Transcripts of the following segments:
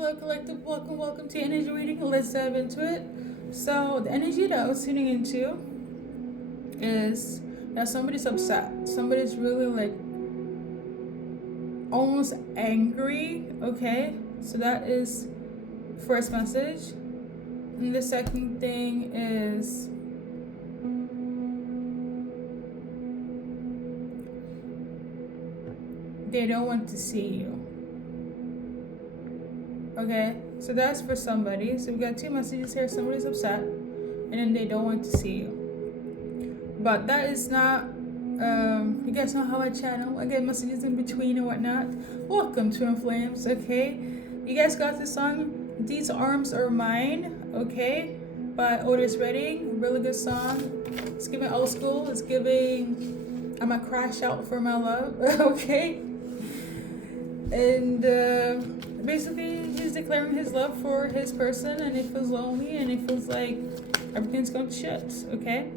Hello, collective. Welcome to energy reading. Let's dive into it. So, the energy that I was tuning into is that somebody's upset. Somebody's really like almost angry. Okay, so that is first message. And the second thing is they don't want to see you. Okay, so that's for somebody. So we got two messages here. Somebody's upset and then they don't want to see you. But that is not, you guys know how I channel. I get messages in between and whatnot. Welcome to In Flames, okay? You guys got this song, These Arms Are Mine, okay? By Otis Redding. Really good song. It's giving old school. It's giving, I'm a crash out for my love, okay? And basically he's declaring his love for his person, and he feels lonely and he feels like everything's going to shit. Okay,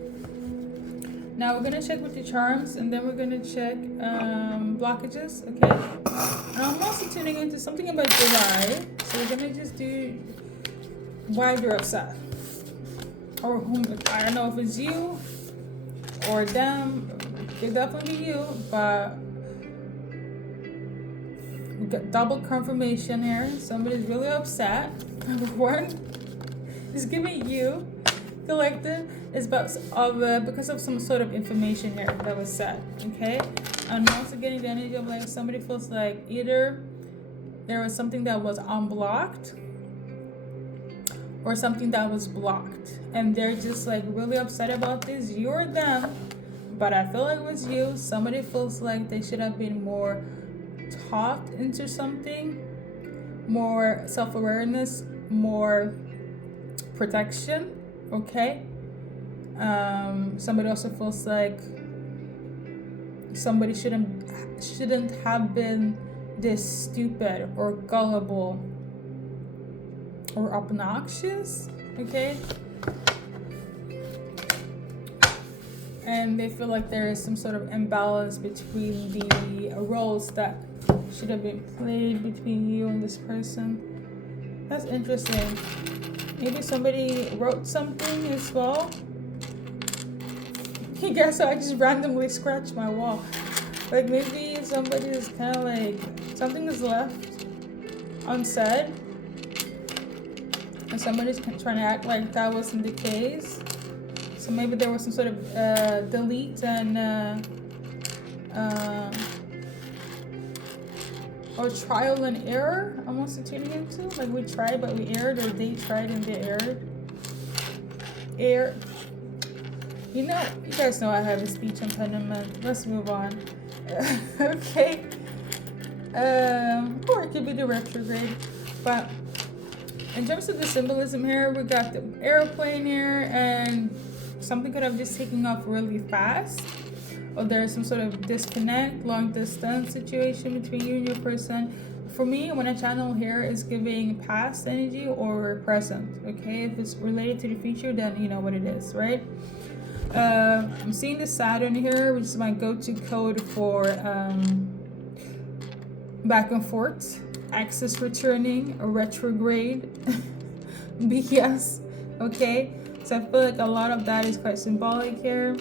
now we're gonna check with the charms, and then we're gonna check blockages. Okay, and I'm also tuning into something about July, so we're gonna just do why you're upset, or whom. I don't know if it's you or them. It could definitely be you, but we got double confirmation here. Somebody's really upset. Number one is giving you collective is about because of some sort of information here that was said. Okay, I'm also getting the energy of like somebody feels like either there was something that was unblocked or something that was blocked, and they're just like really upset about this. You or them, but I feel like it was you. Somebody feels like they should have been more taught into something, more self-awareness, more protection. Okay, somebody also feels like somebody shouldn't have been this stupid or gullible or obnoxious. Okay, and they feel like there is some sort of imbalance between the roles that should have been played between you and this person. That's interesting. Maybe somebody wrote something as well. I guess I just randomly scratched my wall. Like maybe somebody is kind of like something is left unsaid, and somebody's trying to act like that wasn't the case. So maybe there was some sort of delete and or trial and error. I'm also tuning into like we tried but we erred, or they tried and they erred. You know, you guys know I have a speech impediment. Let's move on. Okay. Or it could be the retrograde. But in terms of the symbolism here, we got the airplane here, and something could have just taken off really fast, or there's some sort of disconnect, long distance situation between you and your person. For me, when I channel here, is giving past energy or present. Okay, if it's related to the future, then you know what it is, right? I'm seeing the Saturn here, which is my go-to code for back and forth, axis returning, a retrograde, BS. Okay, so I feel like a lot of that is quite symbolic here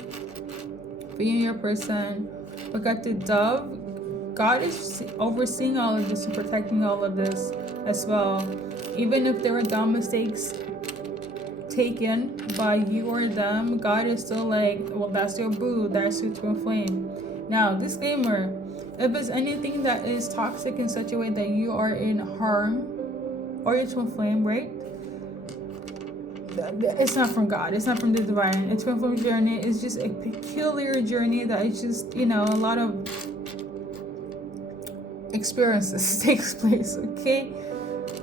for you and your person. We got the dove. God is overseeing all of this and protecting all of this as well. Even if there were dumb mistakes taken by you or them, God is still like, well, that's your boo, that's your twin flame. Now, disclaimer, if it's anything that is toxic in such a way that you are in harm, or your twin flame, right? It's not from God. It's not from the divine. A twin flame journey is just a peculiar journey that is just, you know, a lot of experiences takes place, okay?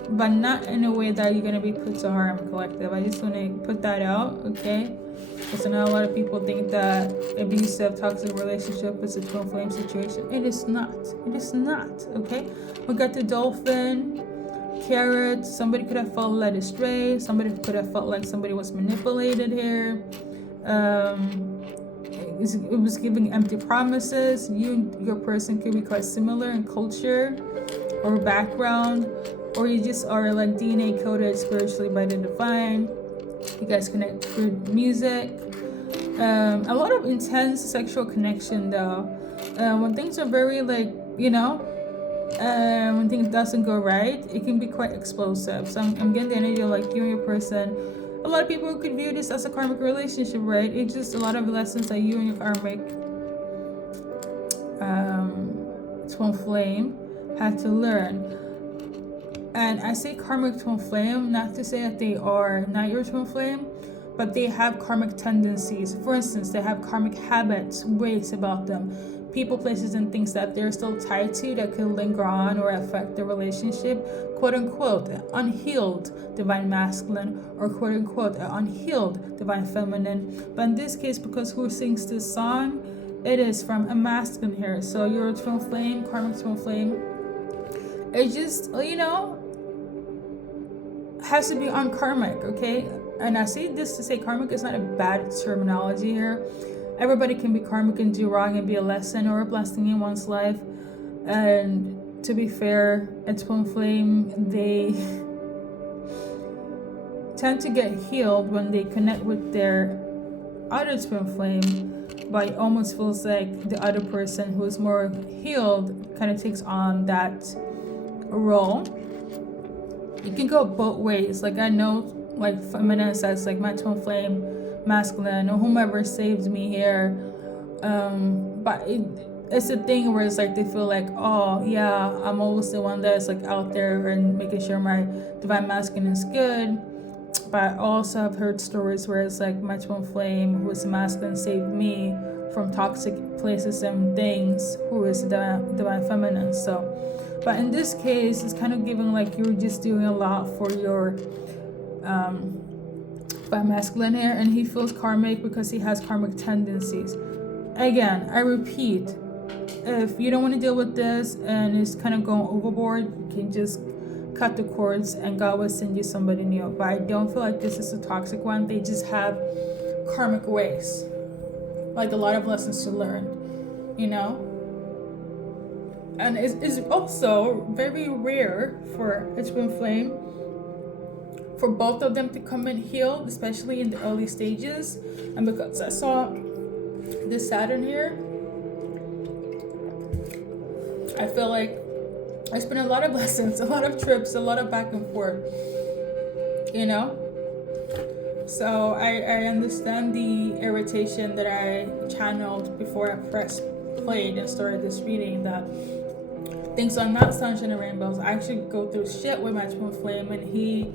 But not in a way that you're going to be put to harm, collective. I just want to put that out, okay? Because I know a lot of people think that abusive, toxic relationship is a twin flame situation. It is not. It is not, okay? We got the dolphin, carrot. Somebody could have felt led astray. Somebody could have felt like somebody was manipulated here. It was giving empty promises. You and your person could be quite similar in culture or background, or you just are like DNA coded spiritually by the divine. You guys connect through music. A lot of intense sexual connection though. When things are very like, when things doesn't go right, it can be quite explosive. So I'm getting the energy of like you and your person. A lot of people could view this as a karmic relationship, right? It's just a lot of lessons that you and your karmic twin flame had to learn. And I say karmic twin flame not to say that they are not your twin flame, but they have karmic tendencies. For instance, they have karmic habits, ways about them, people, places, and things that they're still tied to that could linger on or affect the relationship. Quote unquote, unhealed divine masculine, or quote unquote, unhealed divine feminine. But in this case, because who sings this song, it is from a masculine here. So your twin flame, karmic twin flame, it just, has to be on karmic, okay? And I say this to say karmic is not a bad terminology here. Everybody can be karmic and do wrong and be a lesson or a blessing in one's life. And to be fair, a twin flame, they tend to get healed when they connect with their other twin flame, but it almost feels like the other person who is more healed kind of takes on that role. It can go both ways. Like I know, like feminine says, like my twin flame, masculine, or whomever saves me here. But it's a thing where it's like they feel like, oh yeah, I'm always the one that's like out there and making sure my divine masculine is good. But I also have heard stories where it's like my twin flame, who is masculine, saved me from toxic places and things, who is divine feminine. So, but in this case, it's kind of giving like you're just doing a lot for your by masculine here, and he feels karmic because he has karmic tendencies. Again, I repeat, if you don't want to deal with this and it's kind of going overboard, you can just cut the cords and God will send you somebody new. But I don't feel like this is a toxic one. They just have karmic ways, like a lot of lessons to learn, and it's also very rare for a twin flame for both of them to come in healed, especially in the early stages. And because I saw this Saturn here, I feel like I spent a lot of lessons, a lot of trips, a lot of back and forth, So I understand the irritation that I channeled before I pressed played and started this reading, that things are not sunshine and rainbows. I actually go through shit with my twin flame, and he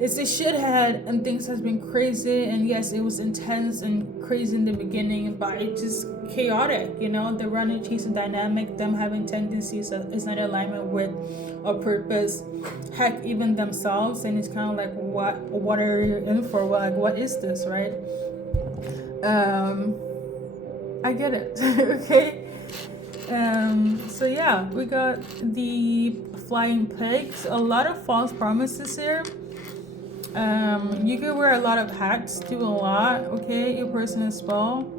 is a shithead, and things has been crazy. And yes, it was intense and crazy in the beginning, but it's just chaotic, the run and chase and dynamic, them having tendencies that is not in alignment with a purpose, heck, even themselves. And it's kind of like, what are you in for? Well, like, what is this, right? I get it. Okay. So yeah, we got the flying pigs, a lot of false promises here. You can wear a lot of hats, do a lot, okay, your person as well.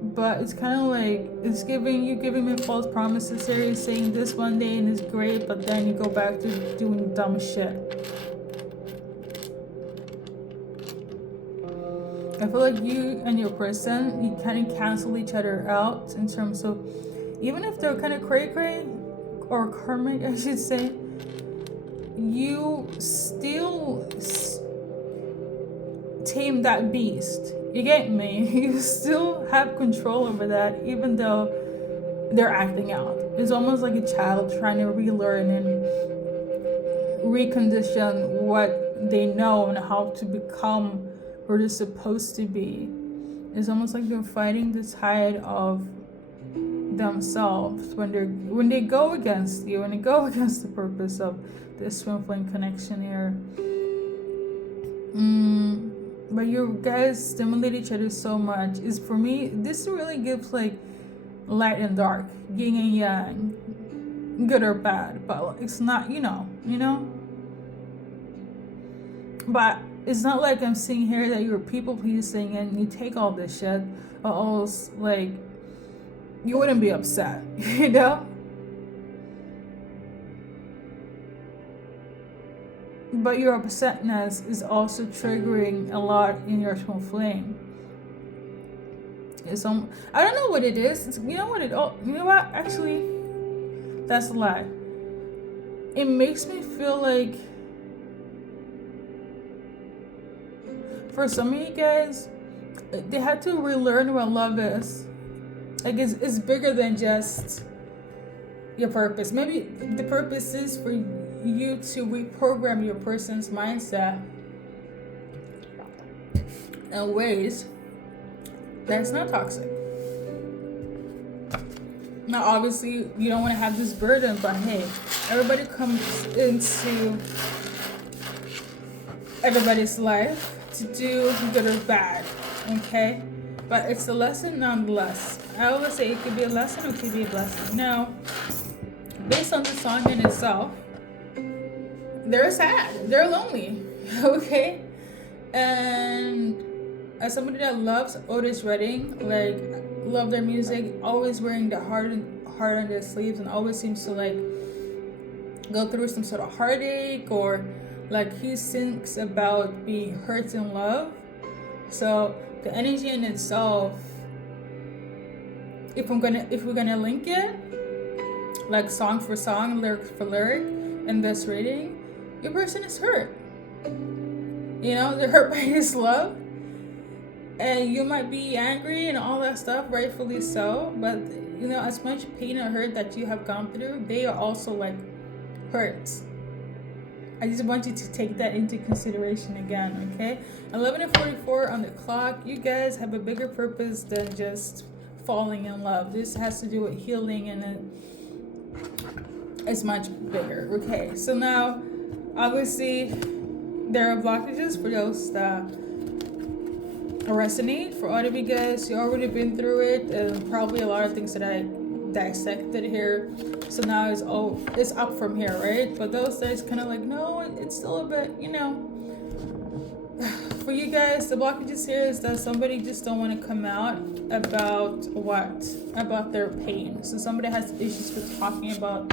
But it's kind of like, it's giving me false promises here. You're saying this one day and it's great, but then you go back to doing dumb shit. I feel like you and your person, you kind of cancel each other out in terms of, even if they're kind of cray-cray, or karmic, I should say, you still tame that beast. You get me? You still have control over that, even though they're acting out. It's almost like a child trying to relearn and recondition what they know and how to become who they're supposed to be. It's almost like they're fighting the tide of themselves when they go against you, and they go against the purpose of this twin flame connection here. But you guys stimulate each other so much. Is, for me, this really gives like light and dark, yin and yang, good or bad. But it's not, But it's not like I'm seeing here that you're people pleasing and you take all this shit, or else you wouldn't be upset, but your upsetness is also triggering a lot in your twin flame. I don't know what it is. You know what you know what? Actually, that's a lie. It makes me feel like, for some of you guys, they had to relearn what love is. Like it's bigger than just your purpose. Maybe the purpose is for you to reprogram your person's mindset in ways that's not toxic. Now, obviously, you don't want to have this burden, but hey, everybody comes into everybody's life to do good or bad, okay? But it's a lesson nonetheless. I always say it could be a lesson or it could be a blessing. Now, based on the song in itself, they're sad, they're lonely, okay? And as somebody that loves Otis Redding, like, love their music, always wearing the heart on their sleeves, and always seems to like go through some sort of heartache, or like he thinks about being hurt in love. So the energy in itself, if we're gonna link it like song for song, lyric for lyric in this reading, your person is hurt. You know, they're hurt by his love. And you might be angry and all that stuff, rightfully so. But, you know, as much pain and hurt that you have gone through, they are also, like, hurt. I just want you to take that into consideration again, okay? 11:44 on the clock. You guys have a bigger purpose than just falling in love. This has to do with healing, and it's much bigger, okay? So now, obviously, there are blockages for those that resonate. For all of you guys, you already been through it, and probably a lot of things that I dissected here. So now it's up from here, right? But those that is kind of like, no, it's still a bit, you know. For you guys, the blockages here is that somebody just don't want to come out about their pain. So somebody has issues with talking about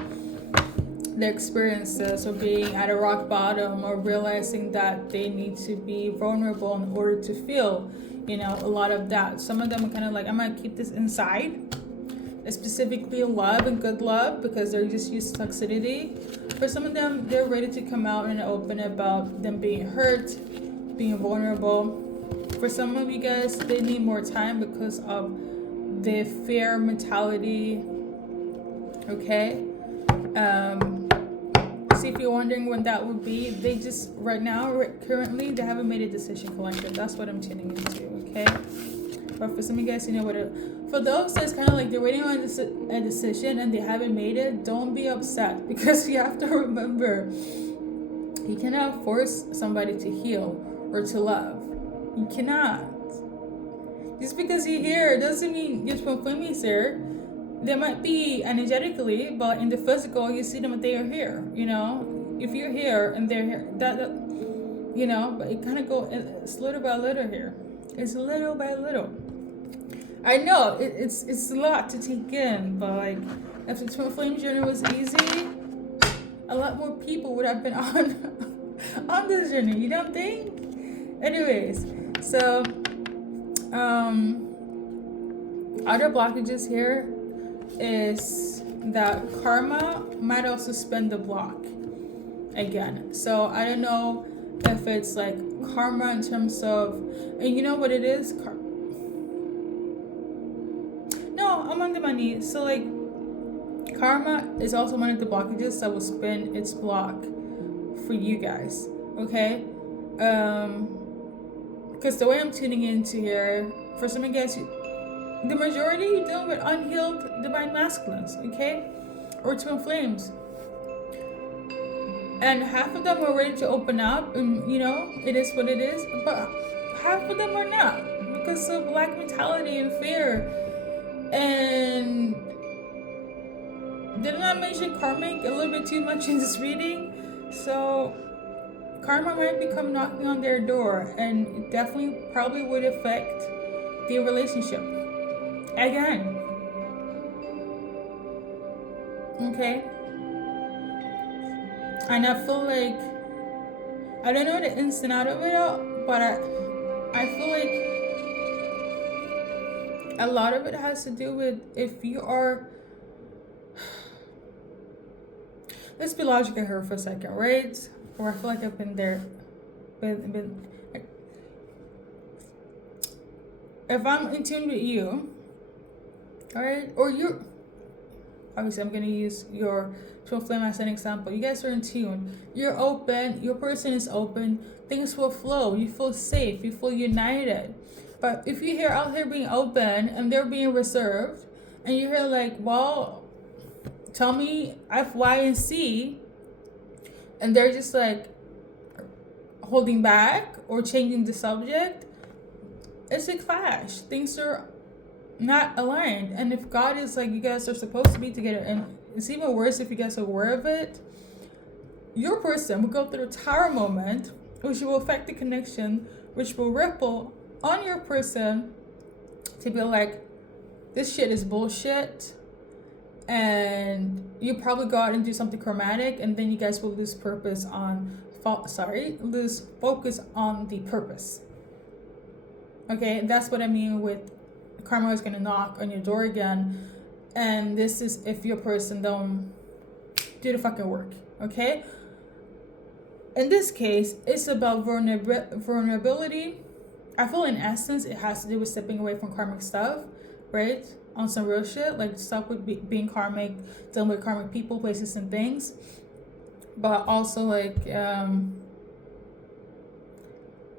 their experiences, or being at a rock bottom, or realizing that they need to be vulnerable in order to feel, you know, a lot of that. Some of them are kind of like, I'm gonna keep this inside, specifically love and good love, because they're just used to toxicity. For some of them, they're ready to come out and open about them being hurt, being vulnerable. For some of you guys, they need more time because of the fear mentality, okay? See, if you're wondering when that would be, they just, right now, currently, they haven't made a decision collective. That's what I'm tuning into, okay? But for some of you guys, you know what for those that's kind of like they're waiting on a decision and they haven't made it, don't be upset, because you have to remember, you cannot force somebody to heal or to love. You cannot. Just because you're here doesn't mean your twin flame is here. They might be energetically, but in the physical, you see them that they are here. You know, if you're here and they're here, that you know. But it kind of it's little by little here. It's little by little. I know it's a lot to take in, but like, if the twin flame journey was easy, a lot more people would have been on this journey. You don't think? Anyways, so other blockages here is that karma might also spin the block again. So I don't know if it's like karma in terms of, and you know what it is? No, I'm on the money. So like, karma is also one of the blockages that will spin its block for you guys, okay? Because the way I'm tuning into here, for some of you guys, the majority you're dealing with unhealed divine masculines, okay? Or twin flames. And half of them are ready to open up, and you know, it is what it is. But half of them are not, because of lack mentality and fear. And did I mention karmic a little bit too much in this reading? So karma might become knocking on their door, and it definitely probably would affect the relationship again. Okay? And I feel like I don't know the ins and out of it all, but I feel like a lot of it has to do with if you are. Let's be logical here for a second, right? Or I feel like I've been there. Been if I'm in tune with you, alright, or you're obviously I'm gonna use your twin flame as an example. You guys are in tune. You're open, your person is open, things will flow, you feel safe, you feel united. But if you hear out here being open and they're being reserved, and you hear like, well, tell me F, Y, and C, and they're just like holding back or changing the subject, it's a clash. Things are not aligned. And if God is like, you guys are supposed to be together, and it's even worse if you guys are aware of it, your person will go through a tower moment, which will affect the connection, which will ripple on your person to be like, this shit is bullshit. And you probably go out and do something karmatic, and then you guys will lose focus on the purpose. Okay, that's what I mean with karma is gonna knock on your door again, and this is if your person don't do the fucking work. Okay, in this case, it's about vulnerability. I feel in essence it has to do with stepping away from karmic stuff, right? On some real shit, like stuff with being karmic, dealing with karmic people, places, and things. But also like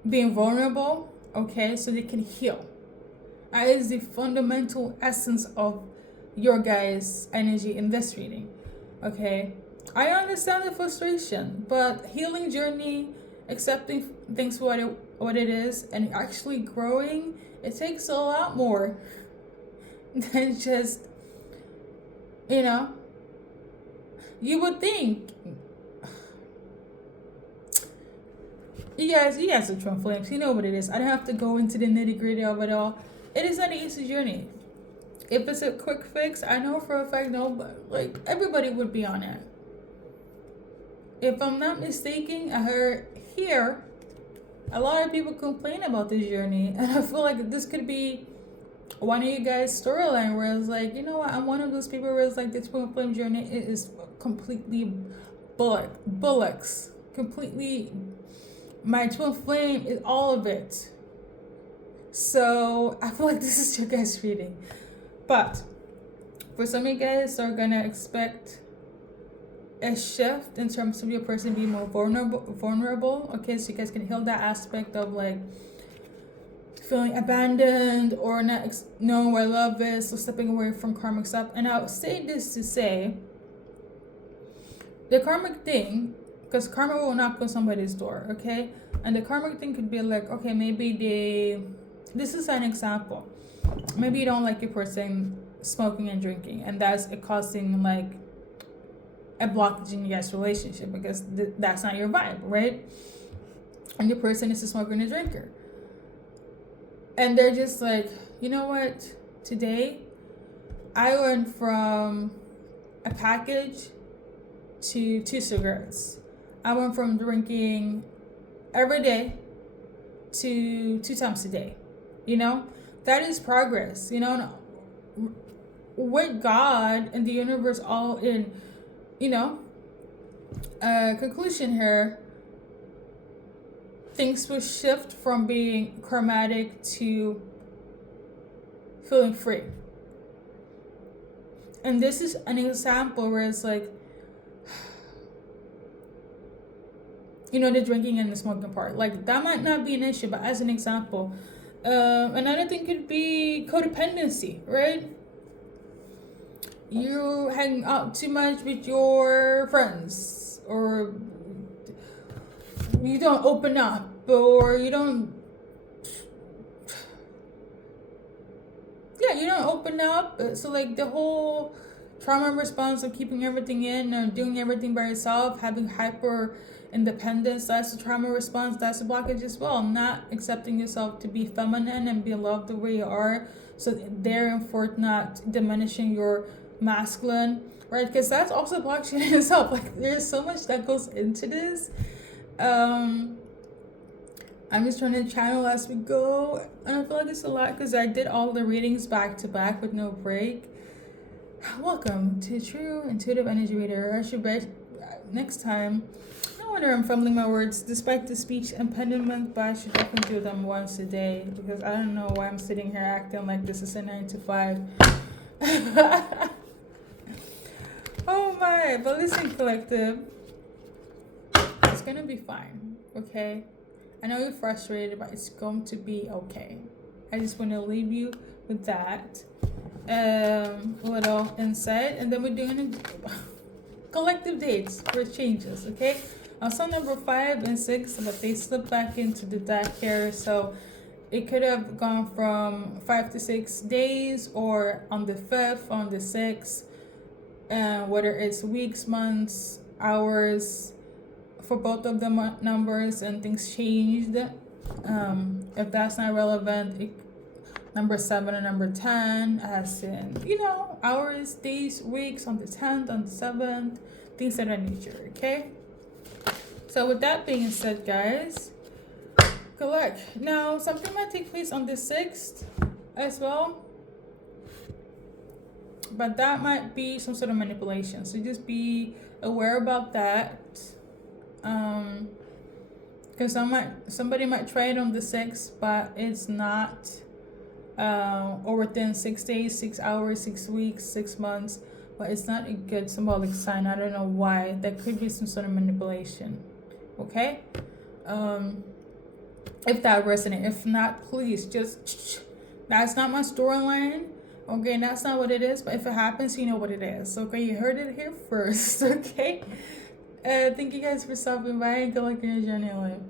being vulnerable, okay, so they can heal. That is the fundamental essence of your guys' energy in this reading, okay? I understand the frustration, but healing journey, accepting things for what it is, and actually growing, it takes a lot more than just, you would think. You guys are twin flames. You know what it is. I don't have to go into the nitty gritty of it all. It is not an easy journey. If it's a quick fix, I know for a fact, no, but like everybody would be on it. If I'm not mistaken, I heard here a lot of people complain about this journey, and I feel like this could be one of you guys' storyline where it's like, you know what, I'm one of those people where it's like the twin flame journey is completely bullocks. Completely, my twin flame is all of it. So I feel like this is your guys' reading. But for some of you guys are gonna expect a shift in terms of your person being more vulnerable. Okay, so you guys can heal that aspect of like feeling abandoned or not knowing where love is, so stepping away from karmic stuff. And I'll say this to say the karmic thing, because karma will knock on somebody's door, okay? And the karmic thing could be like, okay, maybe this is an example. Maybe you don't like your person smoking and drinking, and that's causing like a blockage in your guys' relationship because that's not your vibe, right? And your person is a smoker and a drinker. And they're just like, you know what? Today, I went from a package to 2 cigarettes. I went from drinking every day to 2 times a day. That is progress. With God and the universe all in, conclusion here, things will shift from being karmatic to feeling free. And this is an example where it's like, the drinking and the smoking part. Like, that might not be an issue, but as an example. Another thing could be codependency, right? You hang out too much with your friends, or you don't open up, or you don't open up. So like the whole trauma response of keeping everything in or doing everything by yourself, having hyper independence, that's a trauma response. That's a blockage as well. Not accepting yourself to be feminine and be loved the way you are, so therefore not diminishing your masculine, right? Because that's also a blockage in itself. Like, there's so much that goes into this, Um, I'm just trying to channel as we go, and I feel like it's a lot because I did all the readings back to back with no break. Welcome to True Intuitive Energy Reader. I should bet next time. No wonder I'm fumbling my words despite the speech impediment, but I should definitely do them once a day because I don't know why I'm sitting here acting like this is a 9 to 5. Oh my, but listen, collective, it's gonna be fine, okay? I know you're frustrated, but it's going to be okay. I just want to leave you with that little insight, and then we're doing collective dates for changes, okay? I saw number 5 and 6, but they slipped back into the deck here, so it could have gone from 5 to 6 days, or on the 5th, on the 6th, whether it's weeks, months, hours, for both of the numbers, and things changed. If that's not relevant, number 7 and number 10, as in, hours, days, weeks, on the 10th, on the 7th, things of that nature, okay? So with that being said, guys, good luck. Now, something might take place on the 6th as well, but that might be some sort of manipulation, so just be aware about that. Because somebody might try it on the 6th, but it's not or within 6 days, 6 hours, 6 weeks, 6 months, but it's not a good symbolic sign. I don't know why. That could be some sort of manipulation, okay? If that resonates. If not, please just, that's not my storyline, okay? That's not what it is, but if it happens, you know what it is, okay? You heard it here first, okay? Thank you guys for stopping by, and good luck in your journey in life.